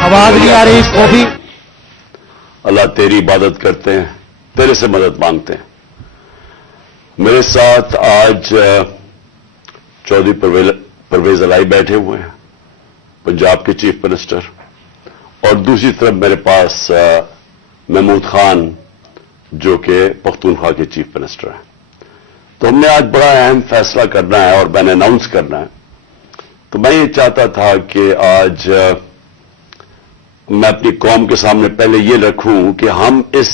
آواز نہیں آ رہی کافی. اللہ تیری عبادت کرتے ہیں, تیرے سے مدد مانگتے ہیں. میرے ساتھ آج چودھری پرویز الائی بیٹھے ہوئے ہیں, پنجاب کے چیف منسٹر, اور دوسری طرف میرے پاس محمود خان جو کہ پختونخوا کے چیف منسٹر ہیں. تو ہم نے آج بڑا اہم فیصلہ کرنا ہے اور میں نے اناؤنس کرنا ہے. تو میں یہ چاہتا تھا کہ آج میں اپنی قوم کے سامنے پہلے یہ رکھوں کہ ہم اس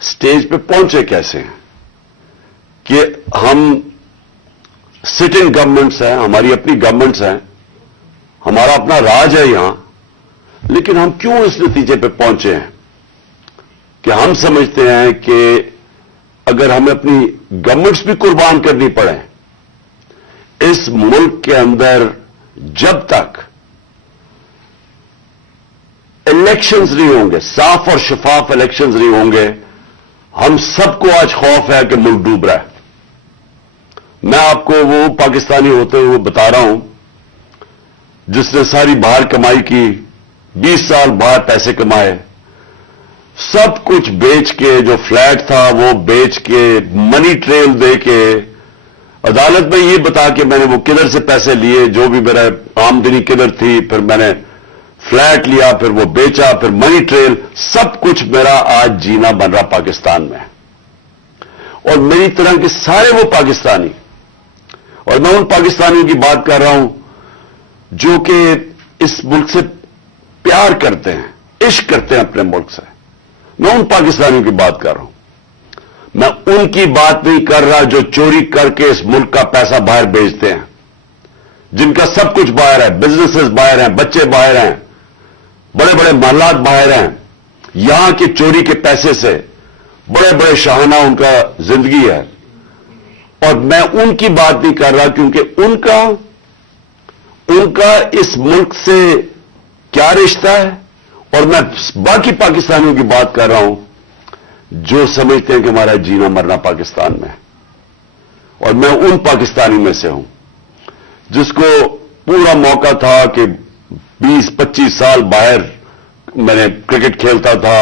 سٹیج پہ پہنچے کیسے ہیں, کہ ہم سٹنگ گورنمنٹس ہیں, ہماری اپنی گورنمنٹس ہیں, ہمارا اپنا راج ہے یہاں, لیکن ہم کیوں اس نتیجے پہ پہنچے ہیں کہ ہم سمجھتے ہیں کہ اگر ہمیں اپنی گورنمنٹس بھی قربان کرنی پڑے اس ملک کے اندر, جب تک الیکشنز نہیں ہوں گے, صاف اور شفاف الیکشنز نہیں ہوں گے, ہم سب کو آج خوف ہے کہ ملک ڈوب رہا ہے. میں آپ کو وہ پاکستانی ہوتے ہوئے بتا رہا ہوں جس نے ساری باہر کمائی کی, 20 سال باہر پیسے کمائے, سب کچھ بیچ کے, جو فلیٹ تھا وہ بیچ کے, منی ٹریل دے کے, عدالت میں یہ بتا کے میں نے وہ کدھر سے پیسے لیے, جو بھی میرا آمدنی کدھر تھی, پھر میں نے فلیٹ لیا, پھر وہ بیچا, پھر منی ٹریل, سب کچھ میرا آج جینا بن رہا پاکستان میں. اور میری طرح کے سارے وہ پاکستانی, اور میں ان پاکستانیوں کی بات کر رہا ہوں جو کہ اس ملک سے پیار کرتے ہیں, عشق کرتے ہیں اپنے ملک سے, میں ان پاکستانیوں کی بات کر رہا ہوں. میں ان کی بات نہیں کر رہا جو چوری کر کے اس ملک کا پیسہ باہر بیچتے ہیں, جن کا سب کچھ باہر ہے, بزنسز باہر ہیں, بچے باہر ہیں, بڑے بڑے محلات باہر ہیں, یہاں کے چوری کے پیسے سے بڑے بڑے شاہانہ ان کا زندگی ہے. اور میں ان کی بات نہیں کر رہا کیونکہ ان کا اس ملک سے کیا رشتہ ہے, اور میں باقی پاکستانیوں کی بات کر رہا ہوں جو سمجھتے ہیں کہ ہمارا جینا مرنا پاکستان میں ہے. اور میں ان پاکستانی میں سے ہوں جس کو پورا موقع تھا کہ 20-25 سال باہر میں نے کرکٹ کھیلتا تھا,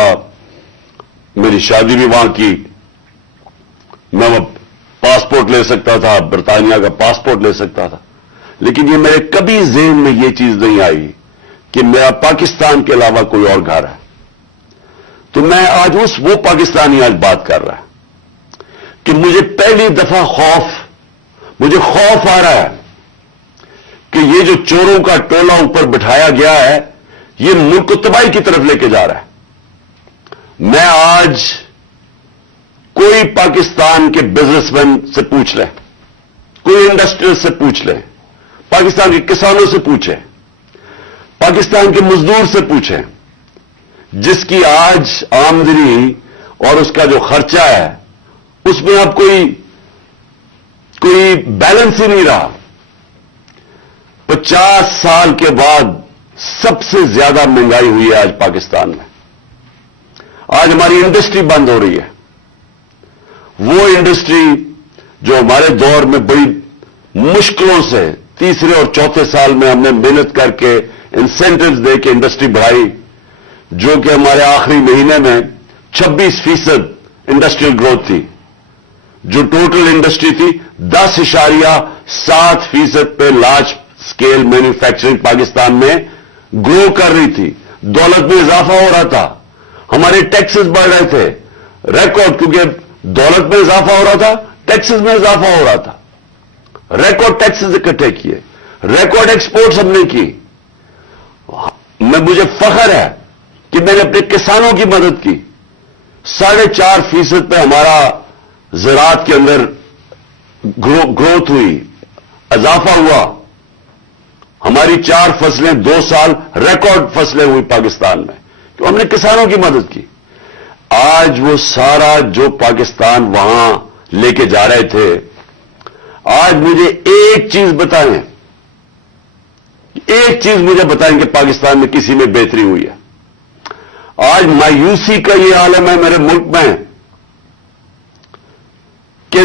میری شادی بھی وہاں کی, میں پاسپورٹ لے سکتا تھا, برطانیہ کا پاسپورٹ لے سکتا تھا, لیکن یہ میرے کبھی ذہن میں یہ چیز نہیں آئی کہ میرا پاکستان کے علاوہ کوئی اور گھر ہے. تو میں آج وہ پاکستانی آج بات کر رہا ہے کہ مجھے پہلی دفعہ مجھے خوف آ رہا ہے کہ یہ جو چوروں کا ٹولہ اوپر بٹھایا گیا ہے یہ ملک کو تباہی کی طرف لے کے جا رہا ہے. میں آج کوئی پاکستان کے بزنس مین سے پوچھ لیں, کوئی انڈسٹریل سے پوچھ لیں, پاکستان کے کسانوں سے پوچھیں, پاکستان کے مزدور سے پوچھیں, جس کی آج آمدنی اور اس کا جو خرچہ ہے اس میں اب کوئی بیلنس ہی نہیں رہا. 50 سال کے بعد سب سے زیادہ مہنگائی ہوئی ہے آج پاکستان میں. آج ہماری انڈسٹری بند ہو رہی ہے, وہ انڈسٹری جو ہمارے دور میں بڑی مشکلوں سے تیسرے اور چوتھے سال میں ہم نے محنت کر کے انسینٹیوز دے کے انڈسٹری بڑھائی, جو کہ ہمارے آخری مہینے میں 26% انڈسٹریل گروتھ تھی, جو ٹوٹل انڈسٹری تھی 10.7% پہ لارج اسکیل مینوفیکچرنگ پاکستان میں گرو کر رہی تھی. دولت میں اضافہ ہو رہا تھا, ہمارے ٹیکسز بڑھ رہے تھے, ریکارڈ, کیونکہ دولت میں اضافہ ہو رہا تھا, ٹیکسز میں اضافہ ہو رہا تھا, ریکارڈ ٹیکسز اکٹھے کیے, ریکارڈ ایکسپورٹس ہم نے کی. مجھے فخر ہے کہ میں نے اپنے کسانوں کی مدد کی. 4.5% پہ ہمارا زراعت کے اندر گروتھ ہوئی, اضافہ ہوا. ہماری 4 فصلیں 2 سال ریکارڈ فصلیں ہوئی پاکستان میں, تو ہم نے کسانوں کی مدد کی. آج وہ سارا جو پاکستان وہاں لے کے جا رہے تھے, آج مجھے ایک چیز بتائیں کہ پاکستان میں کسی میں بہتری ہوئی ہے. آج مایوسی کا یہ عالم ہے میرے ملک میں کہ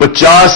50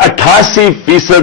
88%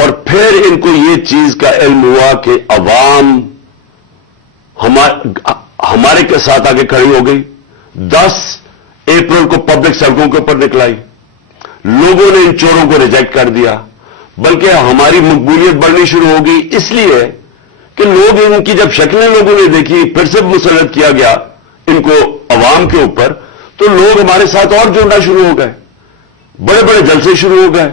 اور پھر ان کو یہ چیز کا علم ہوا کہ عوام ہمارے کے ساتھ آگے کھڑی ہو گئی. 10 اپریل کو پبلک سڑکوں کے اوپر نکلائی. لوگوں نے ان چوروں کو ریجیکٹ کر دیا، بلکہ ہماری مقبولیت بڑھنی شروع ہو گئی، اس لیے کہ لوگ ان کی جب شکلیں لوگوں نے دیکھی، پھر سے مسلط کیا گیا ان کو عوام کے اوپر، تو لوگ ہمارے ساتھ اور جڑنا شروع ہو گئے، بڑے بڑے جلسے شروع ہو گئے.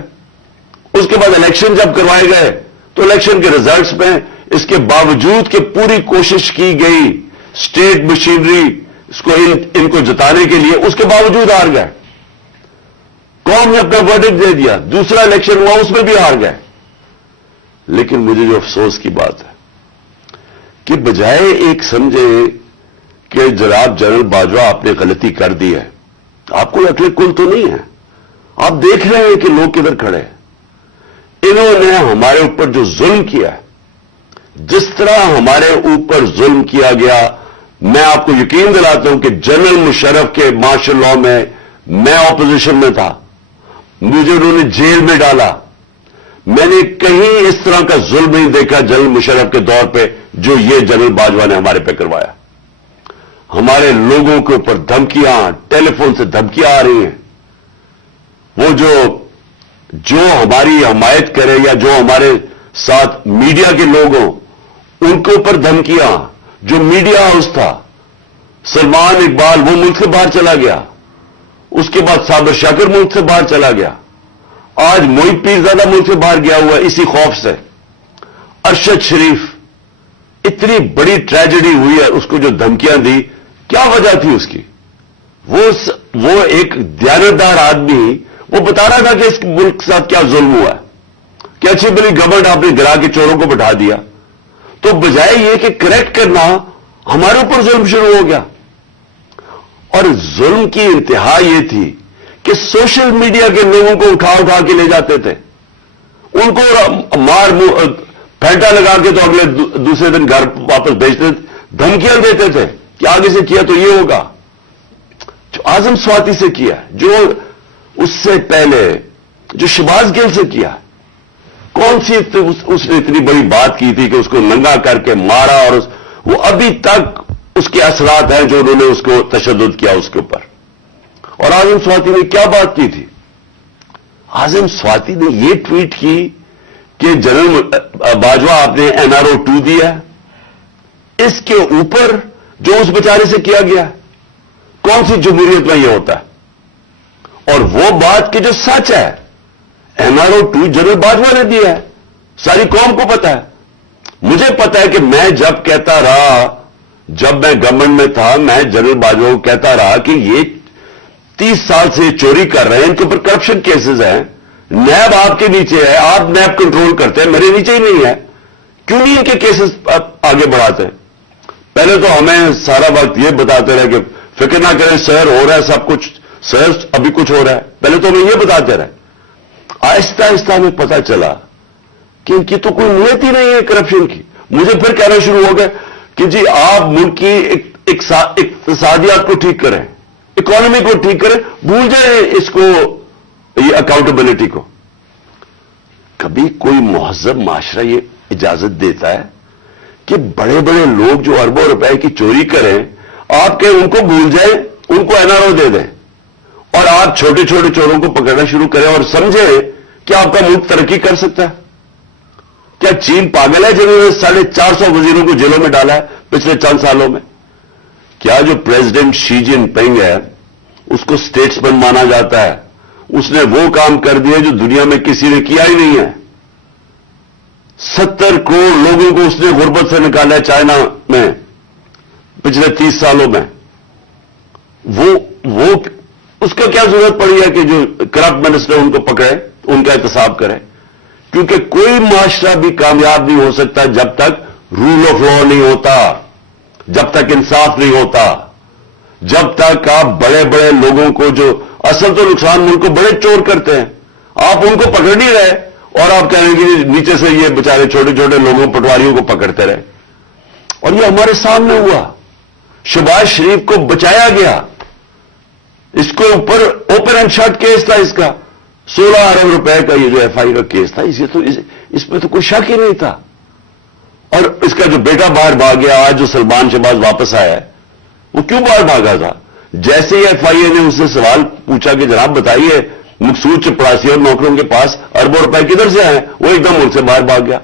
اس کے بعد الیکشن جب کروائے گئے تو الیکشن کے ریزلٹس میں اس کے باوجود کہ پوری کوشش کی گئی اسٹیٹ مشینری اس کو ان کو جتانے کے لیے، اس کے باوجود ہار گئے. قوم نے اپنا ورڈکٹ دے دیا. دوسرا الیکشن ہوا، اس میں بھی ہار گئے. لیکن مجھے جو افسوس کی بات ہے کہ بجائے ایک سمجھے کہ جناب جنرل باجوہ آپ نے غلطی کر دی ہے، آپ کو عقل کل تو نہیں ہے، آپ دیکھ رہے ہیں کہ لوگ کدھر کھڑے ہیں. انہوں نے ہمارے اوپر جو ظلم کیا ہے، جس طرح ہمارے اوپر ظلم کیا گیا، میں آپ کو یقین دلاتا ہوں کہ جنرل مشرف کے مارشل لاء میں اپوزیشن میں تھا، مجھے انہوں نے جیل میں ڈالا. میں نے کہیں اس طرح کا ظلم نہیں دیکھا جنرل مشرف کے دور پہ جو یہ جنرل باجوہ نے ہمارے پہ کروایا. ہمارے لوگوں کے اوپر دھمکیاں، ٹیلی فون سے دھمکیاں آ رہی ہیں. وہ جو ہماری حمایت کرے یا جو ہمارے ساتھ میڈیا کے لوگ ہوں، ان کے اوپر دھمکیاں. جو میڈیا ہاؤس تھا، سلمان اقبال وہ ملک سے باہر چلا گیا، اس کے بعد صابر شاکر ملک سے باہر چلا گیا، آج محیط پیرزادہ ملک سے باہر گیا ہوا ہے اسی خوف سے. ارشد شریف، اتنی بڑی ٹریجڈی ہوئی ہے، اس کو جو دھمکیاں دی، کیا وجہ تھی اس کی؟ وہ ایک دیانتدار آدمی وہ بتا رہا تھا کہ اس ملک کے ساتھ کیا ظلم ہوا ہے، کہ اچھی بلی گورنمنٹ آپ نے گرا کے چوروں کو بٹھا دیا. تو بجائے یہ کہ کریکٹ کرنا، ہمارے اوپر ظلم شروع ہو گیا. اور ظلم کی انتہا یہ تھی کہ سوشل میڈیا کے لوگوں کو اٹھا اٹھا کے لے جاتے تھے، ان کو مار پھینٹا لگا کے تو اگلے دوسرے دن گھر واپس بھیجتے تھے. دھمکیاں دیتے تھے کہ آگے سے کیا تو یہ ہوگا. جو اعظم سواتی سے کیا، جو اس سے پہلے جو شہباز گل سے کیا، کون سی اس نے اتنی بڑی بات کی تھی کہ اس کو ننگا کر کے مارا، اور وہ ابھی تک اس کے اثرات ہیں جو انہوں نے اس کو تشدد کیا اس کے اوپر. اور اعظم سواتی نے کیا بات کی تھی؟ اعظم سواتی نے یہ ٹویٹ کی کہ جنرل باجوہ آپ نے NRO 2 دیا، اس کے اوپر جو اس بیچارے سے کیا گیا، کون سی جمہوریت میں یہ ہوتا ہے؟ اور وہ بات کہ جو سچ ہے، NRO 2 جنرل باجوہ نے دیا ہے، ساری قوم کو پتا ہے. مجھے پتا ہے کہ میں جب کہتا رہا، جب میں گورنمنٹ میں تھا، میں جنرل باجوہ کو کہتا رہا کہ یہ 30 سال سے چوری کر رہے ہیں، ان کے اوپر کرپشن کیسز ہیں، نیب آپ کے نیچے ہے، آپ نیب کنٹرول کرتے ہیں، میرے نیچے ہی نہیں ہے، کیوں نہیں ان کے کیسز آگے بڑھاتے؟ پہلے تو ہمیں سارا وقت یہ بتاتے رہے کہ فکر نہ کریں سر، ہو رہا ہے سب کچھ، سر ابھی کچھ ہو رہا ہے. پہلے تو ہمیں یہ بتاتے رہے. آہستہ آہستہ ہمیں پتا چلا کہ ان کی تو کوئی نیت ہی نہیں ہے کرپشن کی. مجھے پھر کہنا شروع ہو گئے کہ جی آپ ملک کی اقتصادیات کو ٹھیک کریں، اکانومی کو ٹھیک کریں، بھول جائیں اس کو، یہ اکاؤنٹیبلٹی کو. کبھی کوئی مہذب معاشرہ یہ اجازت دیتا ہے کہ بڑے بڑے لوگ جو اربوں روپے کی چوری کریں، آپ کہ ان کو بھول جائیں، ان کو NRO دے دیں، اور آپ چھوٹے چھوٹے چوروں کو پکڑنا شروع کریں اور سمجھیں کہ آپ کا ملک ترقی کر سکتا ہے؟ کیا چین پاگل ہے جنہوں نے 450 وزیروں کو جیلوں میں ڈالا ہے پچھلے چند سالوں میں؟ کیا جو پریزیڈنٹ شی جن پنگ ہے اس کو اسٹیٹسمین مانا جاتا ہے؟ اس نے وہ کام کر دیا جو دنیا میں کسی نے کیا ہی نہیں ہے. 70 کروڑ لوگوں کو اس نے غربت سے نکالا ہے چائنا میں پچھلے 30 سالوں میں. وہ اس کو کیا ضرورت پڑی ہے کہ جو کرپٹ منسٹر ان کو پکڑے، ان کا احتساب کرے؟ کیونکہ کوئی معاشرہ بھی کامیاب نہیں ہو سکتا جب تک رول آف لا نہیں ہوتا، جب تک انصاف نہیں ہوتا، جب تک آپ بڑے بڑے لوگوں کو، جو اصل تو نقصان ملک کو بڑے چور کرتے ہیں، آپ ان کو پکڑ نہیں رہے اور آپ کہیں گے کہ نیچے سے یہ بیچارے چھوٹے چھوٹے لوگوں، پٹواریوں کو پکڑتے رہے. اور یہ ہمارے سامنے ہوا. شہباز شریف کو بچایا گیا، اس کو اوپر اوپن اینڈ شٹ کیس تھا، اس کا 16 ارب روپے کا یہ جو FI کا کیس تھا، اس میں تو کوئی شک ہی نہیں تھا. اور اس کا جو بیٹا باہر بھاگ گیا, آج جو سلمان شہباز واپس آیا ہے, وہ کیوں باہر بھاگا تھا؟ جیسے ہی ایف آئی اے نے اس سے سوال پوچھا کہ جناب بتائیے مقصود چپڑاسی اور نوکروں کے پاس اربوں روپے کدھر سے آئے, وہ ایک دم ملک سے باہر بھاگ گیا.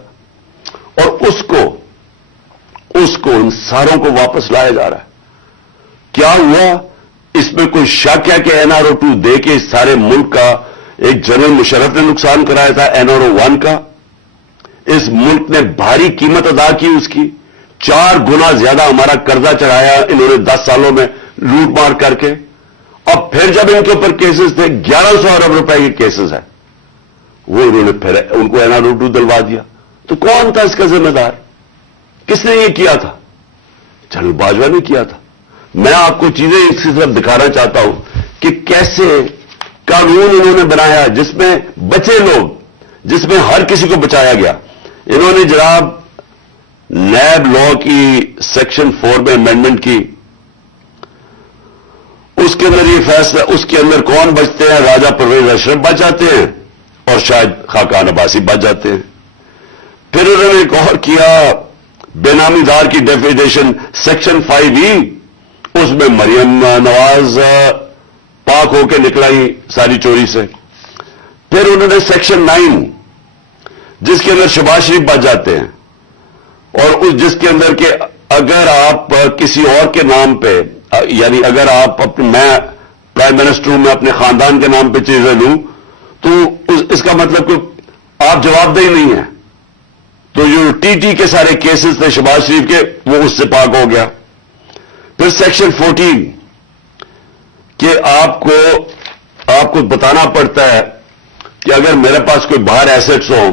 اور اس کو ان ساروں کو واپس لایا جا رہا ہے. کیا ہوا؟ اس میں کوئی شک ہے کہ NRO2 دے کے اس سارے ملک کا ایک جنرل مشرف نے نقصان کرایا تھا NRO1 کا. اس ملک نے بھاری قیمت ادا کی اس کی, 4 گنا زیادہ ہمارا قرضہ چڑھایا انہوں نے 10 سالوں میں لوٹ مار کر کے. اب پھر جب ان کے اوپر کیسز تھے 1100 ارب روپے کے کیسز ہیں, وہ انہوں نے پھر ان کو NRO2 دلوا دیا. تو کون تھا اس کا ذمہ دار؟ کس نے یہ کیا تھا؟ جنرل باجوہ نے کیا تھا. میں آپ کو چیزیں اس کی طرف دکھانا چاہتا ہوں کہ کیسے قانون انہوں نے بنایا جس میں بچے لوگ, جس میں ہر کسی کو بچایا گیا. انہوں نے جناب نیب لا کی سیکشن 4 میں امینڈمنٹ کی, اس کے اندر یہ فیصلہ, اس کے اندر کون بچتے ہیں؟ راجہ پرویز اشرف بچ جاتے ہیں اور شاید خاقان عباسی بچ جاتے ہیں. پھر انہوں نے ایک اور کیا, بے نامی دار کی ڈیفینیشن سیکشن 5E, اس میں مریم نواز پاک ہو کے نکلائی ساری چوری سے. پھر انہوں نے سیکشن 9 جس کے اندر شہباز شریف بچ جاتے ہیں, اور اس جس کے اندر کہ اگر آپ کسی اور کے نام پہ, یعنی اگر آپ میں پرائم منسٹر ہوں, میں اپنے خاندان کے نام پہ چیزیں لوں تو اس کا مطلب کہ آپ جواب دہی نہیں ہیں. تو جو TT کے سارے کیسز تھے شہباز شریف کے, وہ اس سے پاک ہو گیا. پھر سیکشن 14 کہ آپ کو بتانا پڑتا ہے کہ اگر میرے پاس کوئی باہر ایسٹس ہوں,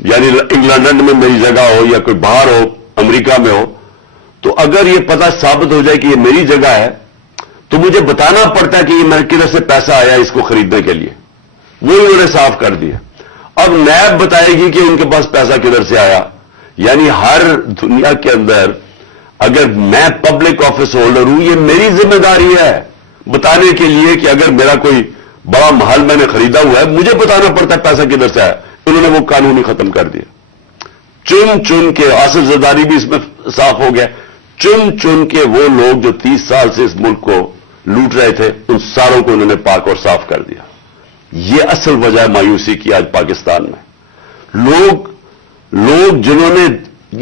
یعنی انگلینڈ میں میری جگہ ہو یا کوئی باہر ہو امریکہ میں ہو, تو اگر یہ پتہ ثابت ہو جائے کہ یہ میری جگہ ہے تو مجھے بتانا پڑتا ہے کہ یہ میرے کدھر سے پیسہ آیا اس کو خریدنے کے لیے. وہ انہوں نے صاف کر دیا. اب نیب بتائے گی کہ ان کے پاس پیسہ کدھر سے آیا. یعنی ہر دنیا کے اندر اگر میں پبلک آفس ہولڈر ہوں, یہ میری ذمہ داری ہے بتانے کے لیے کہ اگر میرا کوئی بڑا محل میں نے خریدا ہوا ہے, مجھے بتانا پڑتا ہے پیسہ کدھر سے آیا. انہوں نے وہ قانون ہی ختم کر دیا. چن کے آصف زرداری بھی اس میں صاف ہو گیا. چن کے وہ لوگ جو 30 سال سے اس ملک کو لوٹ رہے تھے, ان ساروں کو انہوں نے پاک اور صاف کر دیا. یہ اصل وجہ ہے مایوسی کی آج پاکستان میں. لوگ جنہوں نے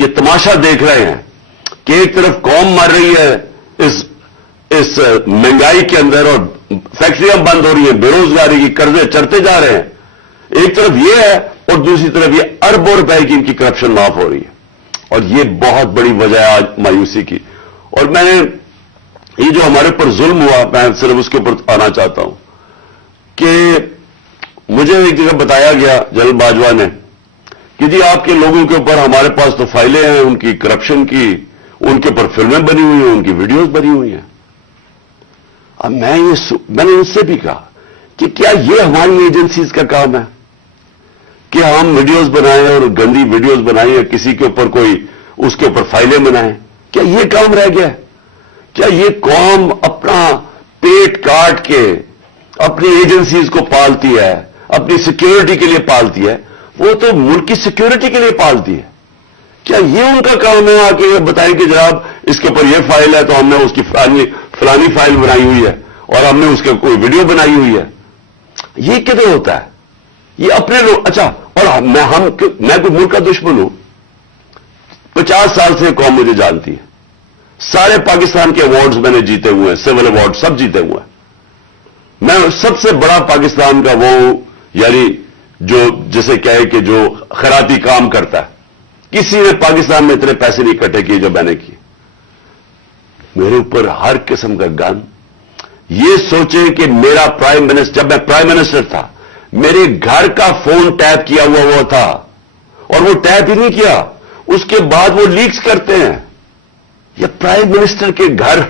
یہ تماشا دیکھ رہے ہیں کہ ایک طرف قوم مر رہی ہے اس مہنگائی کے اندر اور فیکٹریاں بند ہو رہی ہیں, بے روزگاری کی قرضے چڑھتے جا رہے ہیں, ایک طرف یہ ہے اور دوسری طرف یہ اربوں روپے کی ان کی کرپشن معاف ہو رہی ہے. اور یہ بہت بڑی وجہ ہے آج مایوسی کی. اور میں نے یہ جو ہمارے اوپر ظلم ہوا, میں صرف اس کے اوپر آنا چاہتا ہوں کہ مجھے ایک جگہ بتایا گیا جنرل باجوہ نے کہ جی آپ کے لوگوں کے اوپر ہمارے پاس تو فائلیں ہیں ان کی کرپشن کی, ان کے اوپر فلمیں بنی ہوئی ہیں, ان کی ویڈیوز بنی ہوئی ہیں. اب میں نے ان سے بھی کہا کہ کیا یہ ہماری ایجنسیز کا کام ہے کہ ہم ویڈیوز بنائیں اور گندی ویڈیوز بنائیں یا کسی کے اوپر کوئی اس کے اوپر فائلیں بنائیں؟ کیا یہ کام رہ گیا ہے؟ کیا یہ قوم اپنا پیٹ کاٹ کے اپنی ایجنسیز کو پالتی ہے, اپنی سیکیورٹی کے لیے پالتی ہے؟ وہ تو ملک کی سیکیورٹی کے لیے پالتی ہے. کیا یہ ان کا کام ہے آ کے بتائیں کہ جناب اس کے اوپر یہ فائل ہے تو ہم نے اس کی فلانی فائل بنائی ہوئی ہے اور ہم نے اس کے کوئی ویڈیو بنائی ہوئی ہے؟ یہ کدھر ہوتا ہے؟ یہ اپنے لوگ. اچھا, اور میں کوئی ملک کا دشمن ہوں؟ 50 سال سے قوم مجھے جانتی ہے. سارے پاکستان کے ایوارڈز میں نے جیتے ہوئے ہیں, سول ایوارڈ سب جیتے ہوئے ہیں. میں سب سے بڑا پاکستان کا وہ یعنی جو جسے کہے کہ جو خیراتی کام کرتا ہے, کسی نے پاکستان میں اتنے پیسے نہیں اکٹھے کیے جو میں نے کیے. میرے اوپر ہر قسم کا گن. یہ سوچیں کہ میرا پرائم منسٹر, جب میں پرائم منسٹر تھا, میرے گھر کا فون ٹیپ کیا ہوا تھا اور وہ ٹیپ ہی نہیں کیا, اس کے بعد وہ لیکس کرتے ہیں. یہ پرائم منسٹر کے گھر,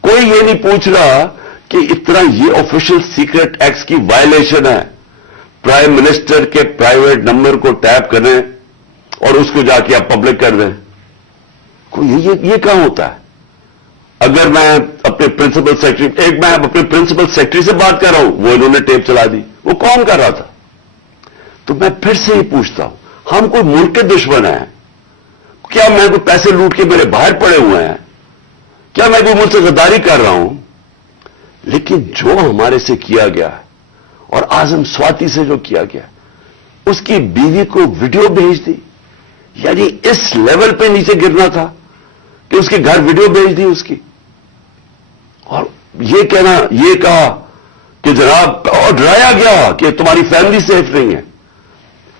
کوئی یہ نہیں پوچھ رہا کہ اتنا یہ آفیشل سیکرٹ ایکٹ کی وائلیشن ہے. پرائم منسٹر کے پرائیویٹ نمبر کو ٹیپ کریں اور اس کو جا کے آپ پبلک کر دیں. یہ کہاں ہوتا ہے؟ اگر میں اپنے پرنسپل سیکرٹری, میں اپنے پرنسپل سیکرٹری سے بات کر رہا ہوں, وہ انہوں نے ٹیپ چلا دی, وہ کون کر رہا تھا؟ تو میں پھر سے ہی پوچھتا ہوں, ہم کوئی ملک کے دشمن ہیں؟ کیا میں کوئی پیسے لوٹ کے میرے باہر پڑے ہوئے ہیں؟ کیا میں کوئی ملک سے غداری کر رہا ہوں؟ لیکن جو ہمارے سے کیا گیا اور اعظم سواتی سے جو کیا گیا، اس کی بیوی کو ویڈیو بھیج دی، یعنی اس لیول پہ نیچے گرنا تھا کہ اس کے گھر ویڈیو بھیج دی اس کی، اور یہ کہنا، یہ کہا کہ جناب، اور ڈرایا گیا کہ تمہاری فیملی سیف نہیں ہے.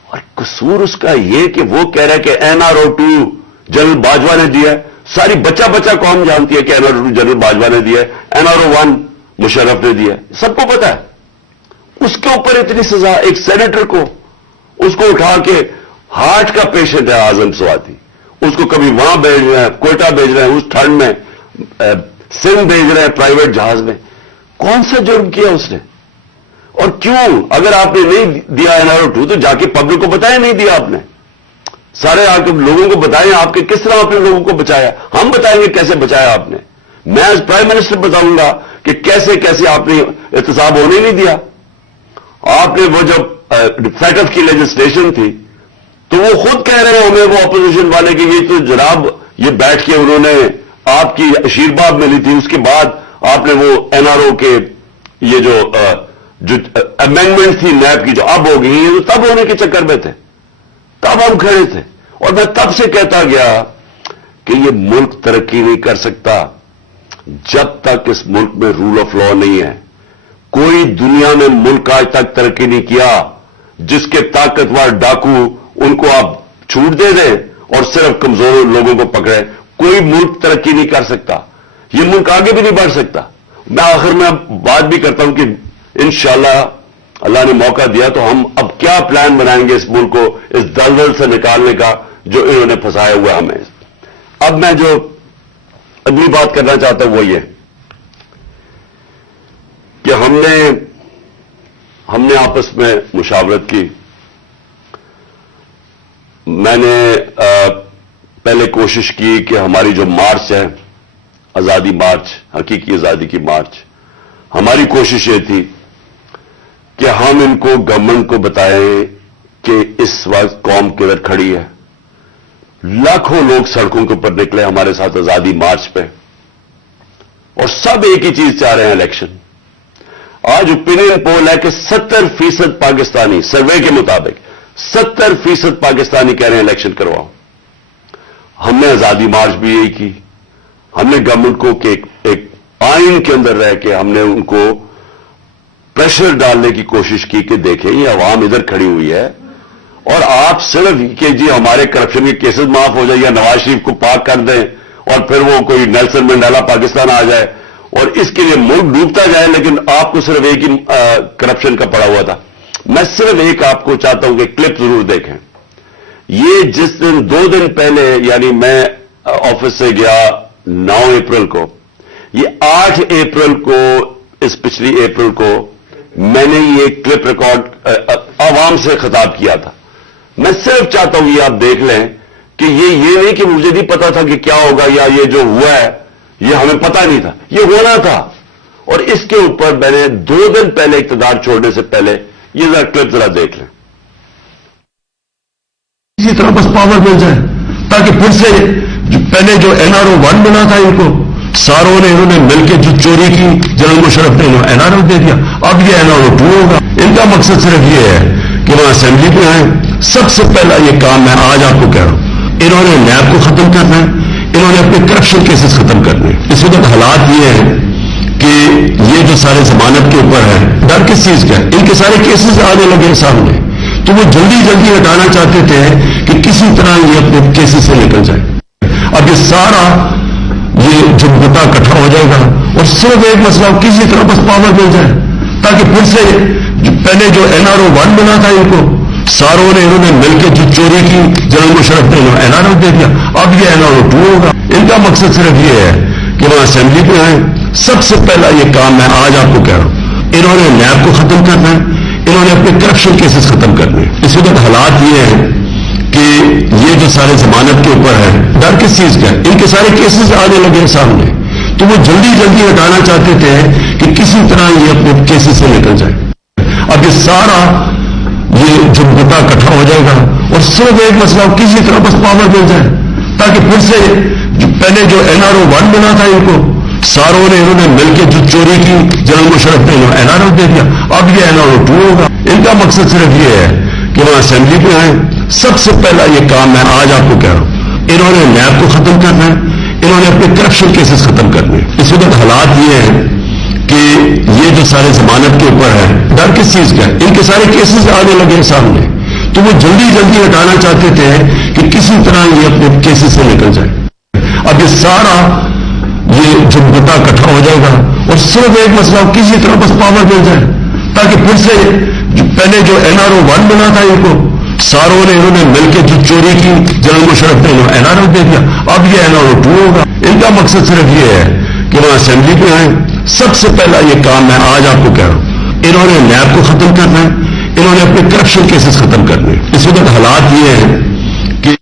اور قصور اس کا یہ کہ وہ کہہ رہا ہے کہ NRO-2 جنرل باجوہ نے دیا ہے. ساری بچہ قوم جانتی ہے کہ NRO-2 جنرل باجوہ نے دیا ہے، NRO-1 مشرف نے دیا ہے، سب کو پتا ہے. اس کے اوپر اتنی سزا، ایک سینیٹر کو، اس کو اٹھا کے، ہارٹ کا پیشنٹ ہے اعظم سواتی، اس کو کبھی وہاں بھیج رہے ہیں، کوئٹہ بھیج رہے ہیں، اس ٹھنڈ میں سندھ بھیج رہے ہیں پرائیویٹ جہاز میں. کون سا جرم کیا اس نے؟ اور کیوں؟ اگر آپ نے نہیں دیا NRO-2 تو جا کے پبلک کو بتائیں نہیں دیا آپ نے. سارے آ کے لوگوں کو بتائیں آپ کے کس طرح آپ نے لوگوں کو بچایا. ہم بتائیں گے کیسے بچایا آپ نے. میں ایز پرائم منسٹر بتاؤں گا کہ کیسے آپ نے احتساب ہونے نہیں دیا. آپ نے وہ جب فیٹف کی لیجسلیشن تھی تو وہ خود کہہ رہے ہیں ہمیں، وہ اپوزیشن والے کہ یہ تو جناب یہ بیٹھ کے انہوں نے آپ کی آشیرواد ملی تھی، اس کے بعد آپ نے وہ NRO کے یہ جو امینڈمنٹ تھی نیب کی جو اب ہو گئی، یہ تو تب ہونے کے چکر میں تھے، تب ہم کھڑے تھے. اور میں تب سے کہتا گیا کہ یہ ملک ترقی نہیں کر سکتا جب تک اس ملک میں رول آف لا نہیں ہے. کوئی دنیا میں ملک آج تک ترقی نہیں کیا جس کے طاقتور ڈاکو ان کو آپ چھوٹ دے دیں اور صرف کمزور لوگوں کو پکڑے. کوئی ملک ترقی نہیں کر سکتا، یہ ملک آگے بھی نہیں بڑھ سکتا. میں آخر میں بات بھی کرتا ہوں کہ انشاءاللہ اللہ نے موقع دیا تو ہم اب کیا پلان بنائیں گے اس ملک کو اس دلدل سے نکالنے کا جو انہوں نے پھنسایا ہوا ہمیں. اب میں جو اگلی بات کرنا چاہتا ہوں وہ یہ کہ ہم نے آپس میں مشاورت کی. میں نے پہلے کوشش کی کہ ہماری جو مارچ ہے، آزادی مارچ، حقیقی آزادی کی مارچ، ہماری کوشش یہ تھی کہ ہم ان کو گورنمنٹ کو بتائیں کہ اس وقت قوم کدھر کھڑی ہے. لاکھوں لوگ سڑکوں کے اوپر نکلے ہمارے ساتھ آزادی مارچ پہ، اور سب ایک ہی چیز چاہ رہے ہیں، الیکشن. آج اوپینین پول ہے کہ 70% پاکستانی، سروے کے مطابق 70% پاکستانی کہہ رہے ہیں الیکشن کرواؤ. ہم نے آزادی مارچ بھی یہی کی. ہم نے گورنمنٹ کو کہ ایک آئین کے اندر رہ کے ہم نے ان کو پریشر ڈالنے کی کوشش کی کہ دیکھیں یہ عوام ادھر کھڑی ہوئی ہے اور آپ صرف کہ جی ہمارے کرپشن کے کیسز معاف ہو جائے یا نواز شریف کو پاک کر دیں اور پھر وہ کوئی نیلسن منڈیلا پاکستان آ جائے اور اس کے لیے ملک ڈوبتا جائے، لیکن آپ کو صرف ایک ہی کرپشن کا پڑا ہوا تھا. میں صرف ایک آپ کو چاہتا ہوں کہ کلپ ضرور دیکھیں. یہ جس دن 2 دن پہلے، یعنی میں آفس سے گیا 9 اپریل کو، یہ 8 اپریل کو، اس پچھلی اپریل کو میں نے یہ کلپ ریکارڈ عوام سے خطاب کیا تھا. میں صرف چاہتا ہوں یہ آپ دیکھ لیں کہ یہ نہیں کہ مجھے نہیں پتا تھا کہ کیا ہوگا یا یہ جو ہوا ہے یہ ہمیں پتا نہیں تھا، یہ ہونا تھا. اور اس کے اوپر میں نے 2 دن پہلے اقتدار چھوڑنے سے پہلے یہ ذرا کلپ ذرا دیکھ لیں. اسی طرح بس پاور مل جائے تاکہ پھر سے پہلے جو NRO-1 بنا تھا ان کو ساروں نے انہوں نے مل کے جو چوری کی جنرل مشرف نے NRO دے دیا، اب یہ NRO-2 ہوگا. ان کا مقصد صرف یہ ہے کہ وہاں اسمبلی پہ آئیں. سب سے پہلا یہ کام میں آج آپ کو کہہ رہا ہوں، انہوں نے نیب کو ختم کرنا ہے، انہوں نے اپنے کرپشن کیسز ختم کرنے. اس وقت حالات یہ ہیں کہ یہ جو سارے ضمانت کے اوپر ہے، ڈر کس چیز کا ہے؟ ان کے سارے کیسز آنے لگے سامنے، تو وہ جلدی ہٹانا چاہتے تھے کہ کسی طرح یہ اپنے کیسز سے نکل جائے. اب یہ سارا یہ جمہوریہ اکٹھا ہو جائے گا اور صرف ایک مسئلہ کسی طرح بس پاور مل جائے تاکہ پھر سے پہلے جو NRO-1 بنا تھا ان کو ساروں نے انہوں نے مل کے جو چوری کی جنرل مشرف نے NRO دے دیا، اب یہ NRO-2 ہوگا. ان کا مقصد صرف یہ ہے کہ وہاں اسمبلی پہ آئیں. سب سے پہلا یہ کام میں آج آپ کو کہہ رہا ہوں، انہوں نے نیب کو ختم کرنا ہے، انہوں نے اپنے کرپشن کیسز ختم کرنے. اس وقت حالات یہ ہیں کہ یہ جو سارے ضمانت کے اوپر ہے، ڈر کس چیز کا ہے؟ ان کے سارے کیسز آنے لگے سامنے، تو وہ جلدی ہٹانا چاہتے تھے کہ کسی طرح یہ اپنے کیسز سے نکل جائے. اب یہ سارا یہ جمہوریہ اکٹھا ہو جائے گا اور صرف ایک مسئلہ کسی طرح بس پاور مل جائے تاکہ پھر سے پہلے جو NRO 1 بنا تھا ان کو ساروں نے انہوں نے مل کے جو چوری کی جنرل مشرف نے NRO دے دیا, اب یہ NRO 2 ہوگا. ان کا مقصد صرف یہ ہے کہ وہاں اسمبلی پہ آئیں. سب سے پہلا یہ کام میں آج آپ کو کہہ رہا ہوں, انہوں نے نیب کو ختم کرنا ہے, انہوں نے اپنے کرپشن کیسز ختم کرنے. اس وقت حالات یہ ہیں کہ یہ جو سارے ضمانت کے اوپر ہے, ڈر کس چیز کا ہے؟ ان کے سارے کیسز آنے لگے ہیں سامنے, تو وہ جلدی جلدی ہٹانا چاہتے تھے کہ کسی طرح یہ اپنے کیسز سے نکل جائے. اب یہ سارا یہ جمہوریہ اکٹھا ہو جائے گا اور صرف ایک مسئلہ کسی طرح بس پاور مل جائے تاکہ پھر سے پہلے جو NRO 1 بنا تھا ان کو ساروں نے انہوں نے مل کے جو چوری کی جنرل مشرف نے NRO دے دیا, اب یہ NRO 2 ہوگا. ان کا مقصد صرف یہ ہے کہ وہاں اسمبلی پہ آئیں. سب سے پہلا یہ کام میں آج آپ کو کہہ رہا ہوں, انہوں نے نیب کو ختم کرنا ہے, انہوں نے اپنے کرپشن کیسز ختم کرنے. اس وقت حالات یہ ہیں کہ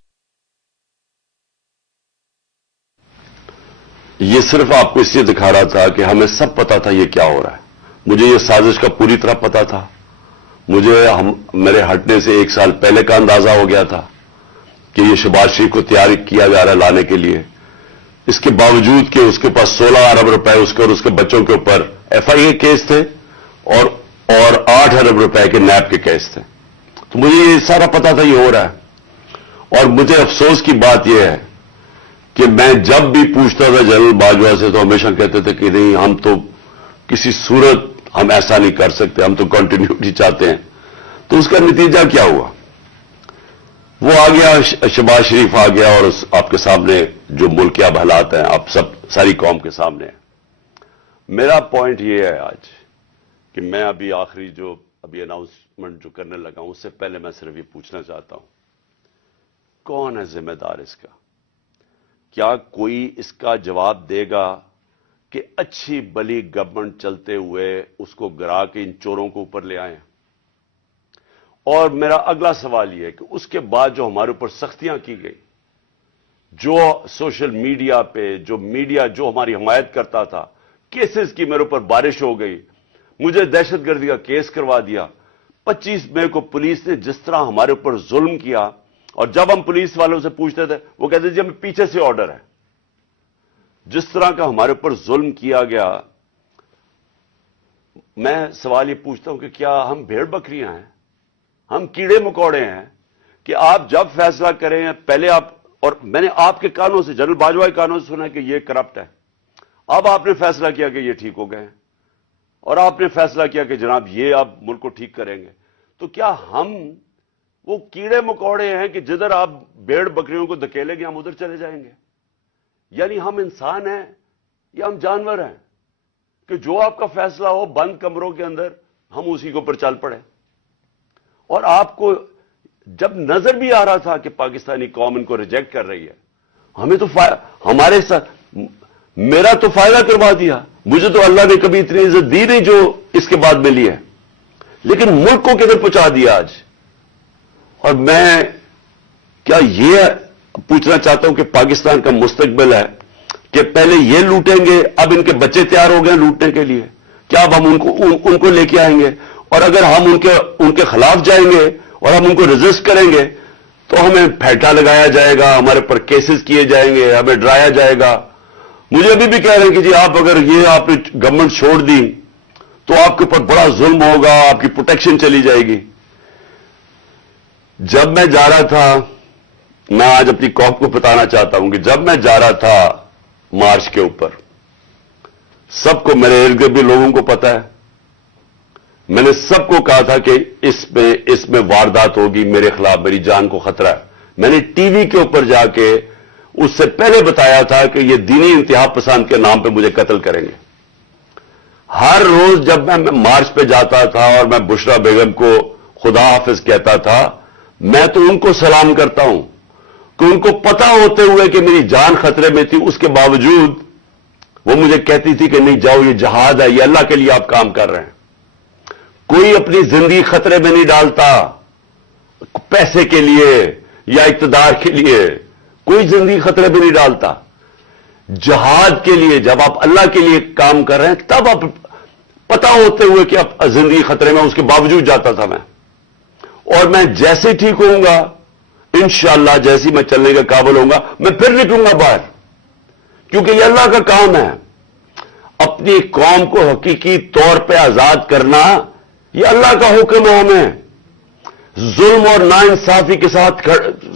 یہ صرف آپ کو اس لیے دکھا رہا تھا کہ ہمیں سب پتا تھا یہ کیا ہو رہا ہے. مجھے یہ سازش کا پوری طرح پتا تھا. مجھے میرے ہٹنے سے 1 سال پہلے کا اندازہ ہو گیا تھا کہ یہ شہباز شریف کو تیار کیا جا رہا ہے لانے کے لیے. اس کے باوجود کہ اس کے پاس 16 ارب روپے اس کے اور اس کے بچوں کے اوپر FIA کیس تھے اور 8 ارب روپے کے نیب کے کیس تھے. تو مجھے یہ سارا پتا تھا یہ ہو رہا ہے. اور مجھے افسوس کی بات یہ ہے کہ میں جب بھی پوچھتا تھا جنرل باجوہ سے تو ہمیشہ کہتے تھے کہ نہیں, ہم تو کسی صورت ہم ایسا نہیں کر سکتے, ہم تو کنٹینیوٹی چاہتے ہیں. تو اس کا نتیجہ کیا ہوا؟ وہ آ گیا, شہباز شریف آ گیا اور آپ کے سامنے جو ملک کے اب حالات ہیں آپ سب ساری قوم کے سامنے ہیں. میرا پوائنٹ یہ ہے آج کہ میں ابھی آخری جو ابھی اناؤنسمنٹ جو کرنے لگا ہوں اس سے پہلے میں صرف یہ پوچھنا چاہتا ہوں, کون ہے ذمہ دار اس کا؟ کیا کوئی اس کا جواب دے گا کہ اچھی بلی گورنمنٹ چلتے ہوئے اس کو گرا کے ان چوروں کو اوپر لے آئے؟ اور میرا اگلا سوال یہ ہے کہ اس کے بعد جو ہمارے اوپر سختیاں کی گئی, جو سوشل میڈیا پہ جو میڈیا جو ہماری حمایت کرتا تھا, کیسز کی میرے اوپر بارش ہو گئی, مجھے دہشت گردی کا کیس کروا دیا. 25 مئی کو پولیس نے جس طرح ہمارے اوپر ظلم کیا, اور جب ہم پولیس والوں سے پوچھتے تھے وہ کہتے تھے جی ہمیں پیچھے سے آرڈر ہے. جس طرح کا ہمارے اوپر ظلم کیا گیا, میں سوال یہ پوچھتا ہوں کہ کیا ہم بھیڑ بکریاں ہیں, ہم کیڑے مکوڑے ہیں کہ آپ جب فیصلہ کریں پہلے آپ, اور میں نے آپ کے کانوں سے جنرل باجوہ کے کانوں سے سنا کہ یہ کرپٹ ہے, اب آپ نے فیصلہ کیا کہ یہ ٹھیک ہو گئے ہیں, اور آپ نے فیصلہ کیا کہ جناب یہ آپ ملک کو ٹھیک کریں گے. تو کیا ہم وہ کیڑے مکوڑے ہیں کہ جدھر آپ بھیڑ بکریوں کو دھکیلیں گے ہم ادھر چلے جائیں گے؟ یعنی ہم انسان ہیں یا ہم جانور ہیں کہ جو آپ کا فیصلہ ہو بند کمروں کے اندر ہم اسی کے اوپر چل پڑے؟ اور آپ کو جب نظر بھی آ رہا تھا کہ پاکستانی قوم ان کو ریجیکٹ کر رہی ہے, ہمیں تو ہمارے ساتھ میرا تو فائدہ کروا دیا. مجھے تو اللہ نے کبھی اتنی عزت دی نہیں جو اس کے بعد ملی ہے, لیکن ملک کو کدھر پہنچا دیا آج. اور میں کیا یہ پوچھنا چاہتا ہوں کہ پاکستان کا مستقبل ہے کہ پہلے یہ لوٹیں گے, اب ان کے بچے تیار ہو گئے لوٹنے کے لیے, کیا اب ہم ان کو لے کے آئیں گے؟ اور اگر ہم ان کے خلاف جائیں گے اور ہم ان کو ریزسٹ کریں گے تو ہمیں پھیٹا لگایا جائے گا, ہمارے پر کیسز کیے جائیں گے, ہمیں ڈرایا جائے گا. مجھے ابھی بھی کہہ رہے ہیں کہ جی آپ اگر یہ آپ نے گورنمنٹ چھوڑ دی تو آپ کے اوپر بڑا ظلم ہوگا, آپ کی پروٹیکشن چلی جائے گی. جب میں جا رہا تھا, میں آج اپنی قوم کو بتانا چاہتا ہوں کہ جب میں جا رہا تھا مارچ کے اوپر, سب کو میرے ارد گرد بھی لوگوں کو پتا ہے, میں نے سب کو کہا تھا کہ اس میں واردات ہوگی, میرے خلاف میری جان کو خطرہ ہے. میں نے ٹی وی کے اوپر جا کے اس سے پہلے بتایا تھا کہ یہ دینی انتہا پسند کے نام پہ مجھے قتل کریں گے. ہر روز جب میں مارچ پہ جاتا تھا اور میں بشرا بیگم کو خدا حافظ کہتا تھا, میں تو ان کو سلام کرتا ہوں کہ ان کو پتا ہوتے ہوئے کہ میری جان خطرے میں تھی, اس کے باوجود وہ مجھے کہتی تھی کہ نہیں جاؤ, یہ جہاد ہے, یہ اللہ کے لیے آپ کام کر رہے ہیں. کوئی اپنی زندگی خطرے میں نہیں ڈالتا پیسے کے لیے یا اقتدار کے لیے, کوئی زندگی خطرے میں نہیں ڈالتا. جہاد کے لیے جب آپ اللہ کے لیے کام کر رہے ہیں تب آپ پتا ہوتے ہوئے کہ اب زندگی خطرے میں, اس کے باوجود جاتا تھا میں. اور میں جیسے ٹھیک ہوں گا انشاءاللہ جیسی میں چلنے کے قابل ہوں گا میں پھر نکلوں گا باہر، کیونکہ یہ اللہ کا کام ہے۔ اپنی قوم کو حقیقی طور پہ آزاد کرنا یہ اللہ کا حکم ہے ہمیں۔ ظلم اور ناانصافی کے ساتھ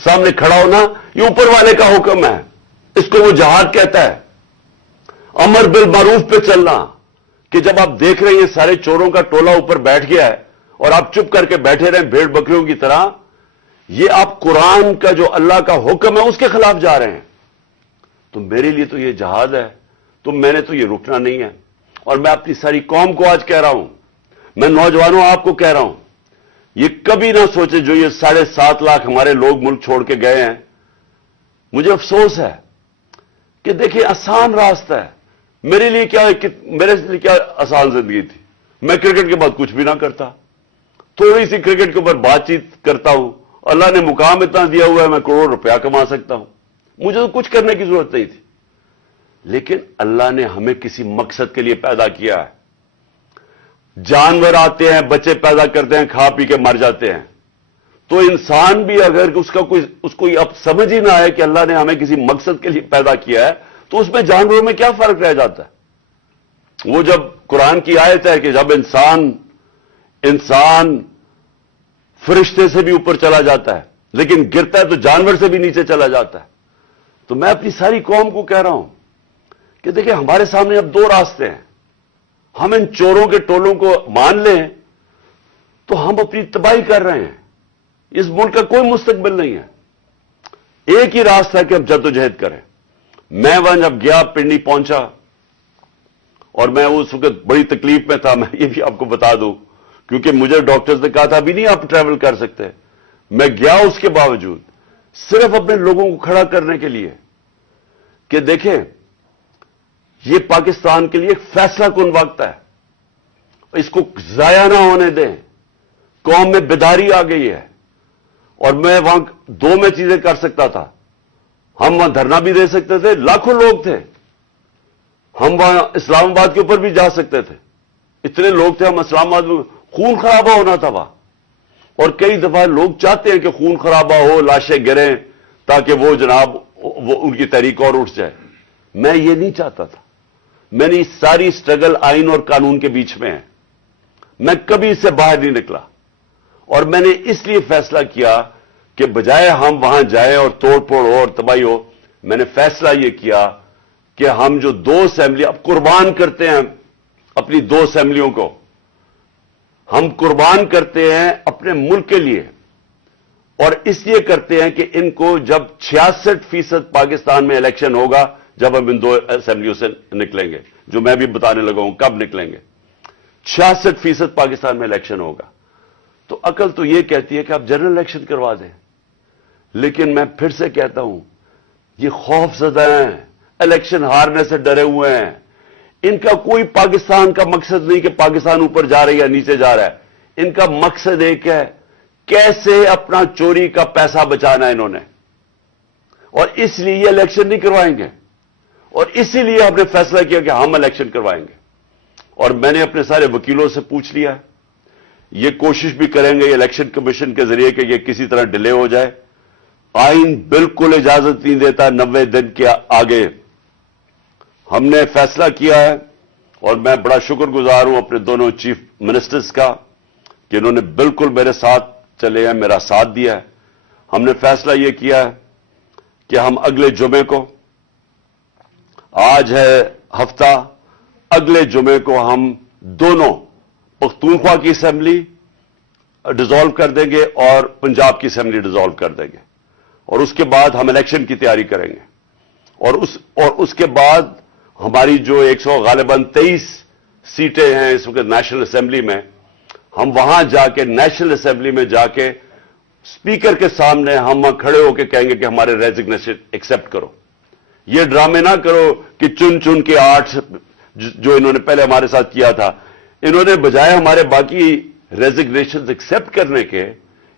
سامنے کھڑا ہونا یہ اوپر والے کا حکم ہے، اس کو وہ جہاد کہتا ہے۔ امر بالمعروف پہ چلنا، کہ جب آپ دیکھ رہے ہیں یہ سارے چوروں کا ٹولہ اوپر بیٹھ گیا ہے اور آپ چپ کر کے بیٹھے رہیں بھیڑ بکریوں کی طرح، یہ آپ قرآن کا جو اللہ کا حکم ہے اس کے خلاف جا رہے ہیں۔ تو میرے لیے تو یہ جہاد ہے، تو میں نے تو یہ رکنا نہیں ہے۔ اور میں اپنی ساری قوم کو آج کہہ رہا ہوں، میں نوجوانوں آپ کو کہہ رہا ہوں، یہ کبھی نہ سوچے جو یہ 7.5 لاکھ ہمارے لوگ ملک چھوڑ کے گئے ہیں۔ مجھے افسوس ہے کہ دیکھیں آسان راستہ ہے، میرے لیے کیا آسان زندگی تھی۔ میں کرکٹ کے بعد کچھ بھی نہ کرتا، تھوڑی سی کرکٹ کے اوپر بات چیت کرتا ہوں، اللہ نے مقام اتنا دیا ہوا ہے میں کروڑ روپیہ کما سکتا ہوں، مجھے تو کچھ کرنے کی ضرورت نہیں تھی۔ لیکن اللہ نے ہمیں کسی مقصد کے لیے پیدا کیا ہے۔ جانور آتے ہیں، بچے پیدا کرتے ہیں، کھا پی کے مر جاتے ہیں، تو انسان بھی اگر اس کو اب سمجھ ہی نہ آئے کہ اللہ نے ہمیں کسی مقصد کے لیے پیدا کیا ہے، تو اس میں جانوروں میں کیا فرق رہ جاتا ہے؟ وہ جب قرآن کی آیت ہے کہ جب انسان فرشتے سے بھی اوپر چلا جاتا ہے لیکن گرتا ہے تو جانور سے بھی نیچے چلا جاتا ہے۔ تو میں اپنی ساری قوم کو کہہ رہا ہوں کہ دیکھیں ہمارے سامنے اب 2 راستے ہیں۔ ہم ان چوروں کے ٹولوں کو مان لیں تو ہم اپنی تباہی کر رہے ہیں، اس ملک کا کوئی مستقبل نہیں ہے۔ ایک ہی راستہ ہے کہ ہم جدوجہد کریں۔ میں وہاں جب گیا پنڈی پہنچا اور میں اس وقت بڑی تکلیف میں تھا، میں یہ بھی آپ کو بتا دوں، کیونکہ مجھے ڈاکٹرز نے کہا تھا ابھی نہیں آپ ٹریول کر سکتے۔ میں گیا اس کے باوجود صرف اپنے لوگوں کو کھڑا کرنے کے لیے کہ دیکھیں یہ پاکستان کے لیے ایک فیصلہ کن وقت ہے، اس کو ضائع نہ ہونے دیں۔ قوم میں بیداری آ گئی ہے، اور میں وہاں 2 میں چیزیں کر سکتا تھا۔ ہم وہاں دھرنا بھی دے سکتے تھے، لاکھوں لوگ تھے، ہم وہاں اسلام آباد کے اوپر بھی جا سکتے تھے، اتنے لوگ تھے، ہم اسلام آباد میں خون خرابہ ہونا تھا وہاں، اور کئی دفعہ لوگ چاہتے ہیں کہ خون خرابہ ہو، لاشیں گریں تاکہ وہ جناب ان کی تحریک اور اٹھ جائے۔ میں یہ نہیں چاہتا تھا۔ میں نے ساری سٹرگل آئین اور قانون کے بیچ میں ہے، میں کبھی اس سے باہر نہیں نکلا، اور میں نے اس لیے فیصلہ کیا کہ بجائے ہم وہاں جائیں اور توڑ پھوڑ ہو اور تباہی ہو، میں نے فیصلہ یہ کیا کہ ہم جو 2 اسمبلی اب قربان کرتے ہیں اپنی 2 اسمبلیوں کو، ہم قربان کرتے ہیں اپنے ملک کے لیے، اور اس لیے کرتے ہیں کہ ان کو جب 66% پاکستان میں الیکشن ہوگا، جب ہم ان 2 اسمبلیوں سے نکلیں گے، جو میں بھی بتانے لگا ہوں کب نکلیں گے، 66% پاکستان میں الیکشن ہوگا، تو عقل تو یہ کہتی ہے کہ آپ جنرل الیکشن کروا دیں۔ لیکن میں پھر سے کہتا ہوں یہ خوف زدہ ہیں، الیکشن ہارنے سے ڈرے ہوئے ہیں، ان کا کوئی پاکستان کا مقصد نہیں کہ پاکستان اوپر جا رہا ہے یا نیچے جا رہا ہے، ان کا مقصد ایک ہے، کیسے اپنا چوری کا پیسہ بچانا ہے انہوں نے، اور اس لیے یہ الیکشن نہیں کروائیں گے، اور اسی لیے ہم نے فیصلہ کیا کہ ہم الیکشن کروائیں گے۔ اور میں نے اپنے سارے وکیلوں سے پوچھ لیا ہے، یہ کوشش بھی کریں گے الیکشن کمیشن کے ذریعے کہ یہ کسی طرح ڈیلے ہو جائے۔ آئین بالکل اجازت نہیں دیتا 90 دن کے آگے۔ ہم نے فیصلہ کیا ہے، اور میں بڑا شکر گزار ہوں اپنے دونوں چیف منسٹرز کا کہ انہوں نے بالکل میرے ساتھ چلے ہیں، میرا ساتھ دیا ہے۔ ہم نے فیصلہ یہ کیا ہے کہ ہم اگلے جمعے کو، آج ہے ہفتہ، اگلے جمعے کو ہم دونوں پختونخوا کی اسمبلی ڈیزالو کر دیں گے اور پنجاب کی اسمبلی ڈیزالو کر دیں گے، اور اس کے بعد ہم الیکشن کی تیاری کریں گے، اور اس کے بعد ہماری جو 100 غالباً 23 سیٹیں ہیں اس وقت نیشنل اسمبلی میں، ہم وہاں جا کے نیشنل اسمبلی میں جا کے اسپیکر کے سامنے ہم وہاں کھڑے ہو کے کہیں گے کہ ہمارے ریزگنیشن ایکسپٹ کرو۔ یہ ڈرامے نہ کرو کہ چن کے 8 جو انہوں نے پہلے ہمارے ساتھ کیا تھا، انہوں نے بجائے ہمارے باقی ریزگنیشن ایکسپٹ کرنے کے،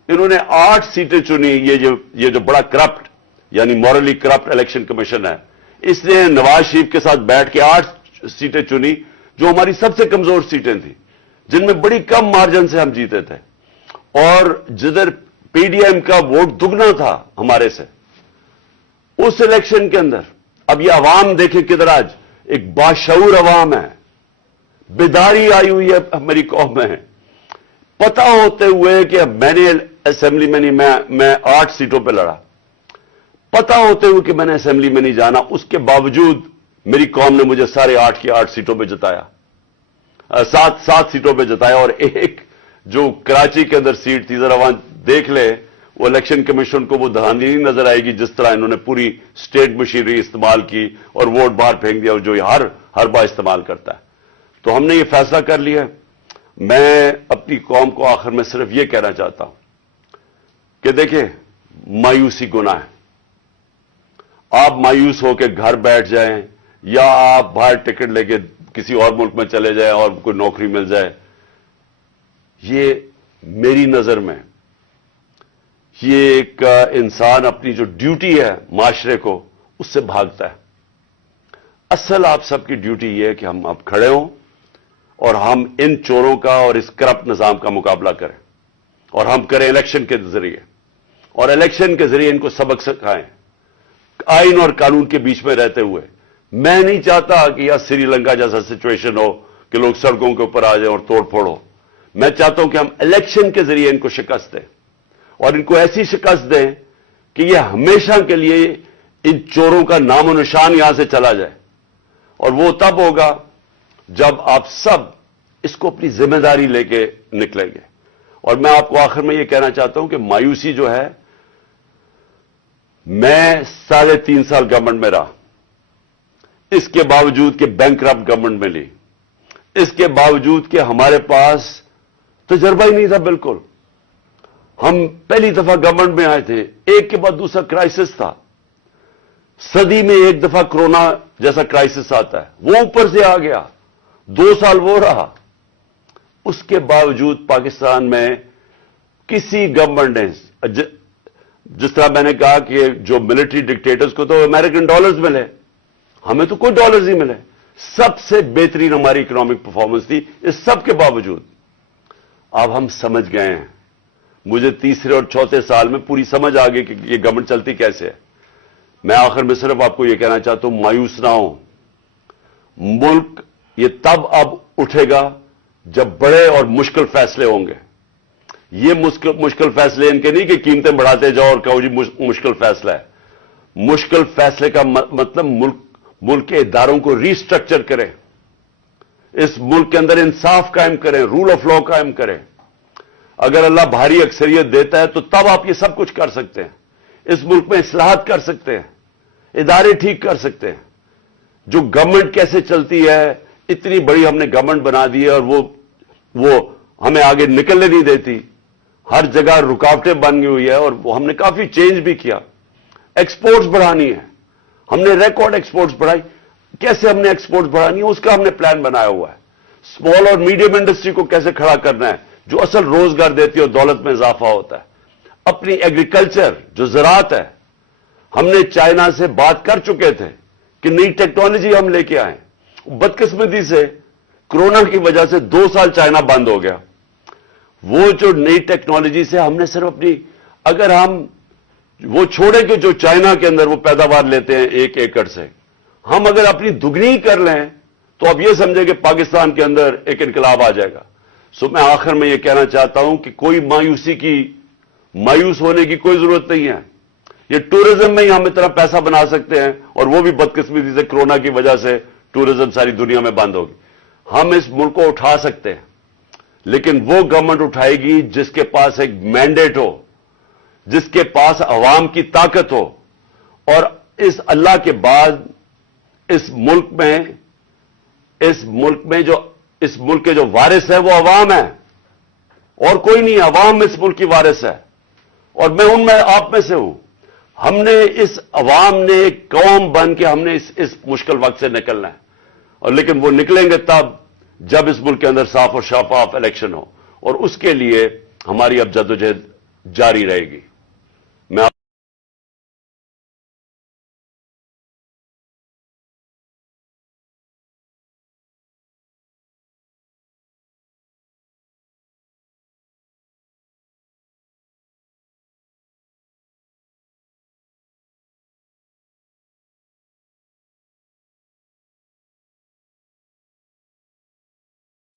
انہوں نے 8 سیٹیں چنی۔ یہ جو بڑا کرپٹ یعنی مورلی کرپٹ الیکشن کمیشن ہے، اس نے نواز شریف کے ساتھ بیٹھ کے 8 سیٹیں چنی جو ہماری سب سے کمزور سیٹیں تھیں، جن میں بڑی کم مارجن سے ہم جیتے تھے، اور جدھر پی ڈی ایم کا ووٹ دگنا تھا ہمارے سے اس الیکشن کے اندر، اب یہ عوام دیکھیں کدھر آج ایک باشعور عوام ہے، بیداری آئی ہوئی ہے میری قوم میں، پتہ ہوتے ہوئے کہ اب میں نے اسمبلی میں نہیں، میں 8 سیٹوں پہ لڑا، پتہ ہوتے ہوئے کہ میں نے اسمبلی میں نہیں جانا، اس کے باوجود میری قوم نے مجھے سارے 8 کی 8 سیٹوں پہ جتایا، 7 سیٹوں پہ جتایا، اور ایک جو کراچی کے اندر سیٹ تھی، ذرا وہاں دیکھ لے، وہ الیکشن کمیشن کو وہ دھاندلی نہیں نظر آئے گی جس طرح انہوں نے پوری اسٹیٹ مشینری استعمال کی اور ووٹ باہر پھینک دیا، جو ہر بار استعمال کرتا ہے۔ تو ہم نے یہ فیصلہ کر لیا ہے۔ میں اپنی قوم کو آخر میں صرف یہ کہنا چاہتا ہوں کہ دیکھیں، مایوسی گناہ ہے۔ آپ مایوس ہو کے گھر بیٹھ جائیں یا آپ باہر ٹکٹ لے کے کسی اور ملک میں چلے جائیں اور کوئی نوکری مل جائے، یہ میری نظر میں یہ ایک انسان اپنی جو ڈیوٹی ہے معاشرے کو، اس سے بھاگتا ہے۔ اصل آپ سب کی ڈیوٹی یہ ہے کہ ہم اب کھڑے ہوں اور ہم ان چوروں کا اور اس کرپٹ نظام کا مقابلہ کریں، اور ہم کریں الیکشن کے ذریعے، اور الیکشن کے ذریعے ان کو سبق سکھائیں، آئین اور قانون کے بیچ میں رہتے ہوئے۔ میں نہیں چاہتا کہ یہ سری لنکا جیسا سچویشن ہو کہ لوگ سڑکوں کے اوپر آ جائیں اور توڑ پھوڑ ہو۔ میں چاہتا ہوں کہ ہم الیکشن کے ذریعے ان کو شکست دیں، اور ان کو ایسی شکست دیں کہ یہ ہمیشہ کے لیے ان چوروں کا نام و نشان یہاں سے چلا جائے۔ اور وہ تب ہوگا جب آپ سب اس کو اپنی ذمہ داری لے کے نکلیں گے۔ اور میں آپ کو آخر میں یہ کہنا چاہتا ہوں کہ مایوسی جو ہے، میں 3.5 سال گورنمنٹ میں رہا، اس کے باوجود کہ بینکرپٹ گورنمنٹ میں لی، اس کے باوجود کہ ہمارے پاس تجربہ ہی نہیں تھا بالکل۔ ہم پہلی دفعہ گورنمنٹ میں آئے تھے، ایک کے بعد دوسرا کرائسس تھا، صدی میں ایک دفعہ کرونا جیسا کرائسس آتا ہے، وہ اوپر سے آ گیا، 2 سال وہ رہا۔ اس کے باوجود پاکستان میں کسی گورنمنٹ نے، جس طرح میں نے کہا کہ جو ملٹری ڈکٹیٹرز کو تو امریکن ڈالرز ملے، ہمیں تو کوئی ڈالرز نہیں ملے۔ سب سے بہترین ہماری اکنامک پرفارمنس تھی، اس سب کے باوجود۔ اب ہم سمجھ گئے ہیں، مجھے تیسرے اور چوتھے سال میں پوری سمجھ آ گئی کہ یہ گورنمنٹ چلتی کیسے ہے۔ میں آخر میں صرف آپ کو یہ کہنا چاہتا ہوں، مایوس نہ ہوں۔ ملک یہ تب اب اٹھے گا جب بڑے اور مشکل فیصلے ہوں گے۔ یہ مشکل فیصلے ان کے نہیں کہ قیمتیں بڑھاتے جاؤ اور کہو جی مشکل فیصلہ ہے۔ مشکل فیصلے کا مطلب ملک کے اداروں کو ری اسٹرکچر کریں، اس ملک کے اندر انصاف قائم کریں، رول آف لا قائم کریں۔ اگر اللہ بھاری اکثریت دیتا ہے تو تب آپ یہ سب کچھ کر سکتے ہیں۔ اس ملک میں اصلاحات کر سکتے ہیں، ادارے ٹھیک کر سکتے ہیں۔ جو گورنمنٹ کیسے چلتی ہے، اتنی بڑی ہم نے گورنمنٹ بنا دی ہے اور وہ ہمیں آگے نکلنے نہیں دیتی، ہر جگہ رکاوٹیں بن گئی ہوئی ہے، اور ہم نے کافی چینج بھی کیا۔ ایکسپورٹس بڑھانی ہے، ہم نے ریکارڈ ایکسپورٹس بڑھائی۔ کیسے ہم نے ایکسپورٹس بڑھانی ہے، اس کا ہم نے پلان بنایا ہوا ہے۔ اسمال اور میڈیم انڈسٹری کو کیسے کھڑا کرنا ہے، جو اصل روزگار دیتی ہے اور دولت میں اضافہ ہوتا ہے۔ اپنی ایگریکلچر جو زراعت ہے، ہم نے چائنا سے بات کر چکے تھے کہ نئی ٹیکنالوجی ہم لے کے آئیں۔ بدقسمتی سے کرونا کی وجہ سے 2 سال چائنا بند ہو گیا۔ وہ جو نئی ٹیکنالوجی سے ہم نے صرف اپنی، اگر ہم وہ چھوڑیں کہ جو چائنا کے اندر وہ پیداوار لیتے ہیں 1 ایکڑ سے، ہم اگر اپنی دگنی کر لیں تو اب یہ سمجھے کہ پاکستان کے اندر ایک انقلاب آ جائے گا۔ میں آخر میں یہ کہنا چاہتا ہوں کہ کوئی مایوس ہونے کی کوئی ضرورت نہیں ہے۔ یہ ٹورزم میں ہی ہم اتنا پیسہ بنا سکتے ہیں، اور وہ بھی بدقسمتی سے کرونا کی وجہ سے ٹورزم ساری دنیا میں بند ہوگی۔ ہم اس ملک کو اٹھا سکتے ہیں، لیکن وہ گورنمنٹ اٹھائے گی جس کے پاس ایک مینڈیٹ ہو، جس کے پاس عوام کی طاقت ہو، اور اس اللہ کے بعد اس ملک کے جو وارث ہے وہ عوام ہے، اور کوئی نہیں۔ عوام اس ملک کی وارث ہے، اور میں ان میں آپ میں سے ہوں۔ ہم نے اس عوام نے ایک قوم بن کے ہم نے اس مشکل وقت سے نکلنا ہے، اور لیکن وہ نکلیں گے تب جب اس ملک کے اندر صاف اور شفاف الیکشن ہو، اور اس کے لیے ہماری اب جدوجہد جاری رہے گی۔ میں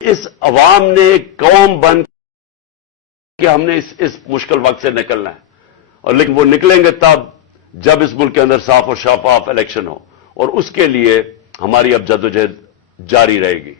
اس عوام نے ایک قوم بن کہ ہم نے اس مشکل وقت سے نکلنا ہے، اور لیکن وہ نکلیں گے تب جب اس ملک کے اندر صاف اور شفاف الیکشن ہو، اور اس کے لیے ہماری اب جدوجہد جاری رہے گی۔